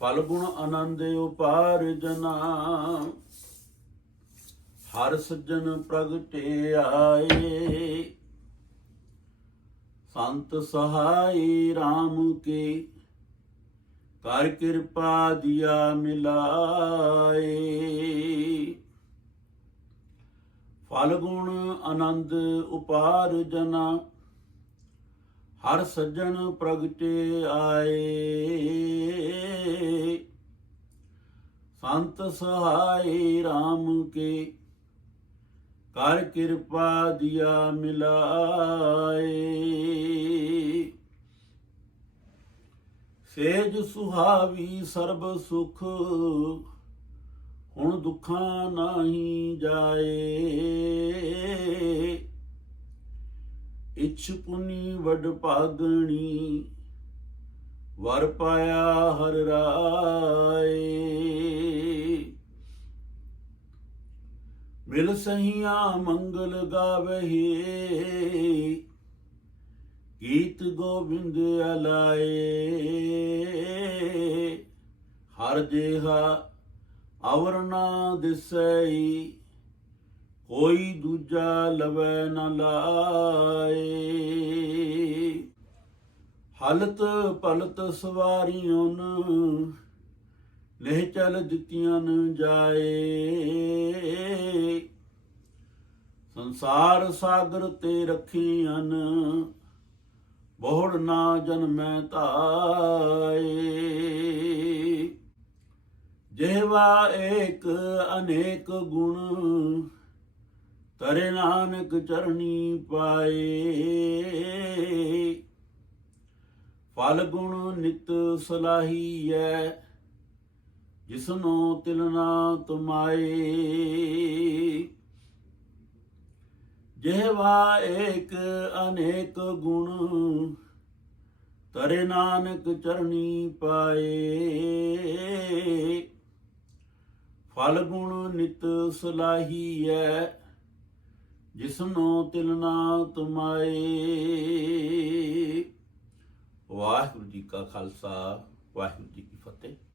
ਫਲ ਗੁਣ ਆਨੰਦ ਉਪਾਰ ਜਨਾ। ਹਰ ਸੱਜਣ ਪ੍ਰਗਟੇ ਆਏ। ਸੰਤ ਸਹਾਈ RAM ਕੇ, ਕਰ ਕਿਰਪਾ ਦਿਆ ਮਿਲਾਏ। ਫਲ ਗੁਣ ਆਨੰਦ ਉਪਾਰ ਜਨਾ। ਹਰ ਸੱਜਣ ਪ੍ਰਗਟੇ ਆਏ। ਸੰਤ ਸਹਾਈ RAM ਕੇ ਕਰ ਕਿਰਪਾ ਦਿਆ ਮਿਲਾਏ। ਸੇਜ ਸੁਹਾਵੀ ਸਰਬ ਸੁਖ, ਹੁਣ ਦੁੱਖਾਂ ਨਹੀਂ ਜਾਏ। ਇਛ ਪੁਨੀ ਵਡ ਭਾਗਣੀ, ਵਰ ਪਾਇਆ ਹਰ ਰਾਏ। ਮਿਲ ਸਹੀਆਂ ਮੰਗਲ ਗਾਵਹੀ, ਗੀਤ ਗੋਬਿੰਦ ਅਲਾਏ। ਹਰ ਜਿਹਾ ਅਵਰਨਾ ਦਿਸਈ ਕੋਈ ਦੂਜਾ ਲਵੈ ਨਾ ਲਾਏ। ਹਲਤ ਪਲਤ ਸਵਾਰੀਆਂ ਨ ਲਹਿ ਚਲ ਦਿੱਤੀਆਂ ਨ ਜਾਏ। ਸੰਸਾਰ ਸਾਗਰ ਤੇ ਰੱਖੀਆਂ ਬਹੁੜ ਨਾ ਜਨਮੈ ਧਾਏ ਜਿਹਵਾ ਏਕ ਅਨੇਕ ਗੁਣ ਤਰੇ ਨਾਨਕ ਚਰਣੀ ਪਾਏ। ਫਲ ਗੁਣ ਨਿਤ ਸਲਾਹੀਐ, ਜਿਸਨੋ ਤਿਲਨਾ ਤੁਮਾਏ। ਜਿਹਵਾ ਏਕ ਅਨੇਕ ਗੁਣ, ਤਰੇ ਨਾਨਕ ਚਰਣੀ ਪਾਏ। ਫਲ ਗੁਣ ਨਿਤ ਸਲਾਹੀਐ ਜਿਸਨੋ ਤਿਲ ਨਾ ਤੁਮਾਏ। ਵਾਹਿਗੁਰੂ ਜੀ ਕਾ ਖਾਲਸਾ ਵਾਹਿਗੁਰੂ ਜੀ ਕੀ ਫਤਿਹ।